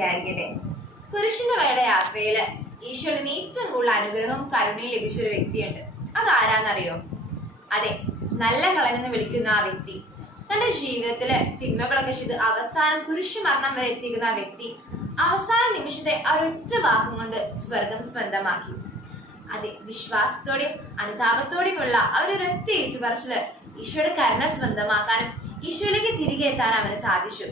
വിചാരിക്കട്ടെ. കുരിശിന്റെ വേട യാത്രയിൽ ഈശ്വരന് ഏറ്റവും കൂടുതൽ അനുഗ്രഹവും കരുണയും ലഭിച്ചൊരു വ്യക്തിയുണ്ട്. അത് ആരാന്നറിയോ അതെ നല്ല കളനെന്ന് വിളിക്കുന്ന ആ വ്യക്തി. തന്റെ ജീവിതത്തിലെ തിന്മകളൊക്കെ ചെയ്ത് അവസാനം കുരിശ് മരണം വരെ എത്തിക്കുന്ന ആ വ്യക്തി അവസാന നിമിഷത്തെ ഒരൊറ്റ വാക്കും കൊണ്ട് സ്വർഗം സ്വന്തമാക്കി. അതെ വിശ്വാസത്തോടെയും അനുതാപത്തോടെയുമുള്ള അവരൊരൊറ്റ ഏറ്റുപറച്ചിൽ ഈശോയുടെ കരുണ സ്വന്തമാക്കാനും ഈശോയിലേക്ക് തിരികെ എത്താൻ അവന് സാധിച്ചു.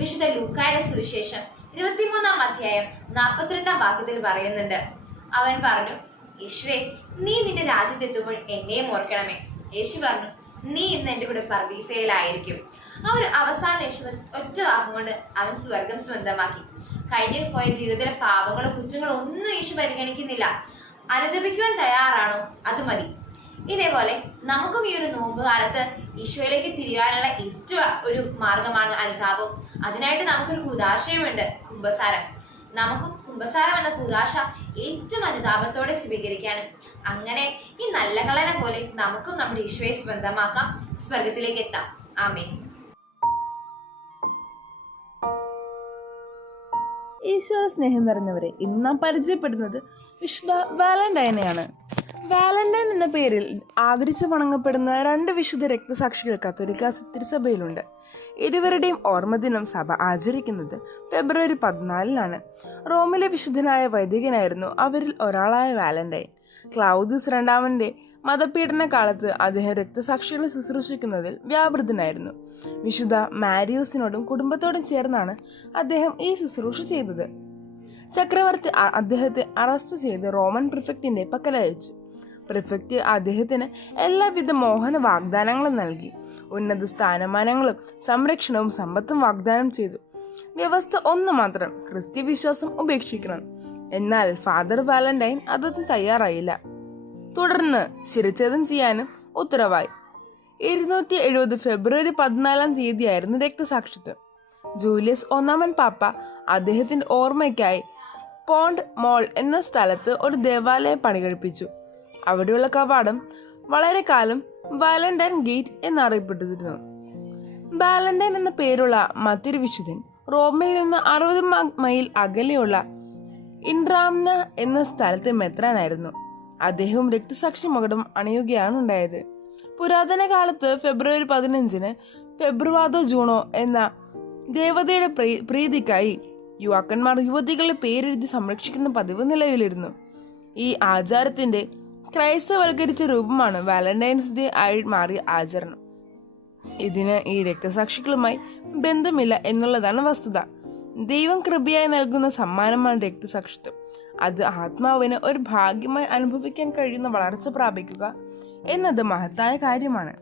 വിശുദ്ധ ലൂക്കായുടെ സുവിശേഷം ഇരുപത്തിമൂന്നാം അധ്യായം നാൽപ്പത്തിരണ്ടാം വാക്യത്തിൽ പറയുന്നുണ്ട്. അവൻ പറഞ്ഞു യേശുവേ നീ നിന്റെ രാജ്യത്തെത്തുമ്പോൾ എന്നെയും ഓർക്കണമേ. യേശു പറഞ്ഞു നീ ഇന്ന് എന്റെ കൂടെ പർദീസയിലായിരിക്കും. ആ ഒരു അവസാന നിമിഷം ഒറ്റ വാക്കും കൊണ്ട് അവൻ സ്വർഗം സ്വന്തമാക്കി. കഴിഞ്ഞു പോയ ജീവിതത്തിലെ പാപങ്ങളോ കുറ്റങ്ങളോ ഒന്നും യേശു പരിഗണിക്കുന്നില്ല. അനുദപിക്കുവാൻ തയ്യാറാണോ? അത് മതി. ഇതേപോലെ നമുക്കും ഈ ഒരു നോമ്പ് കാലത്ത് ഈശോയിലേക്ക് തിരിയാനുള്ള ഏറ്റവും ഒരു മാർഗമാണ് അനുതാപം. അതിനായിട്ട് നമുക്കൊരു കുദാശയുമുണ്ട്. കുംഭസാരം. നമുക്കും കുംഭസാരം എന്ന കുദാശ ഏറ്റവും അനുതാപത്തോടെ സ്വീകരിക്കാനും അങ്ങനെ ഈ നല്ല കളനെ പോലെ നമുക്കും നമ്മുടെ ഈശോയെ സ്വന്തമാക്കാം. സ്വർഗത്തിലേക്ക് എത്താം. ആമേ ഈശോ സ്നേഹം നിറഞ്ഞവരെ ഇന്ന് നാം പരിചയപ്പെടുന്നത് വിശുദ്ധ വാലന്റൈനെയാണ്. വാലന്റൈൻ എന്ന പേരിൽ ആദരിച്ച് വണങ്ങപ്പെടുന്ന രണ്ട് വിശുദ്ധ രക്തസാക്ഷികൾ കത്തോലിക്ക തിരുസഭയിലുണ്ട്. ഇരുവരുടെയും ഓർമ്മദിനം സഭ ആചരിക്കുന്നത് ഫെബ്രുവരി പതിനാലിനാണ്. റോമിലെ വിശുദ്ധനായ വൈദികനായിരുന്നു അവരിൽ ഒരാളായ വാലന്റൈൻ. ക്ലൗദിയസ് രണ്ടാമന്റെ മതപീഡന കാലത്ത് അദ്ദേഹം രക്തസാക്ഷികളെ ശുശ്രൂഷിക്കുന്നതിൽ വ്യാപൃതനായിരുന്നു. വിശുദ്ധ മാരിയോസിനോടും കുടുംബത്തോടും ചേർന്നാണ് അദ്ദേഹം ഈ ശുശ്രൂഷ ചെയ്തത്. ചക്രവർത്തി അദ്ദേഹത്തെ അറസ്റ്റ് ചെയ്ത് റോമൻ പ്രിഫക്റ്റിന്റെ പക്കലയച്ചു. പ്രിഫക്റ്റ് അദ്ദേഹത്തിന് എല്ലാവിധ മോഹന വാഗ്ദാനങ്ങളും നൽകി. ഉന്നത സ്ഥാനമാനങ്ങളും സംരക്ഷണവും സമ്പത്തും വാഗ്ദാനം ചെയ്തു. വ്യവസ്ഥ ഒന്ന് മാത്രം ക്രിസ്ത്യ വിശ്വാസം ഉപേക്ഷിക്കണം. എന്നാൽ ഫാദർ വാലന്റൈൻ അതൊന്നും തയ്യാറായില്ല. തുടർന്ന് ശിരച്ഛേദം ചെയ്യാനും ഉത്തരവായി. ഇരുന്നൂറ്റി എഴുപത് ഫെബ്രുവരി പതിനാലാം തീയതിയായിരുന്നു രക്തസാക്ഷിത്വം. ജൂലിയസ് ഒന്നാമൻ പാപ്പ അദ്ദേഹത്തിന്റെ ഓർമ്മയ്ക്കായി പോണ്ട് മോൾ എന്ന സ്ഥലത്ത് ഒരു ദേവാലയം പണികഴിപ്പിച്ചു. അവിടെയുള്ള കവാടം വളരെ കാലം വാലന്റൈൻ ഗേറ്റ് എന്നറിയപ്പെട്ടിരുന്നു. വാലന്റൈൻ എന്ന പേരുള്ള മറ്റൊരു വിശുദ്ധൻ റോമയിൽ നിന്ന് അറുപത് മൈൽ അകലെയുള്ള ഇൻട്രാംന എന്ന സ്ഥലത്തെ മെത്രാനായിരുന്നു. അദ്ദേഹവും രക്തസാക്ഷി മകടം അണിയുകയാണ് ഉണ്ടായത്. പുരാതന കാലത്ത് ഫെബ്രുവരി പതിനഞ്ചിന് ഫെബ്രുവാദോ ജൂണോ എന്ന ദേവതയുടെ പ്രീ- പ്രീതിക്കായി യുവാക്കന്മാർ യുവതികളുടെ പേരെഴുതി സംരക്ഷിക്കുന്ന പതിവ് നിലവിലിരുന്നു. ഈ ആചാരത്തിന്റെ ക്രൈസ്തവൽക്കരിച്ച രൂപമാണ് വാലന്റൈൻസ് ഡേ ആയി മാറിയ ആചരണം. ഇതിന് ഈ രക്തസാക്ഷികളുമായി ബന്ധമില്ല എന്നുള്ളതാണ് വസ്തുത. ദൈവം കൃപയായി നൽകുന്ന സമ്മാനമാണ് രക്തസാക്ഷിത്വം. അത് ആത്മാവിന് ഒരു ഭാഗ്യമായി അനുഭവിക്കാൻ കഴിയുന്ന വളർച്ച പ്രാപിക്കുക എന്നത് മഹത്തായ കാര്യമാണ്.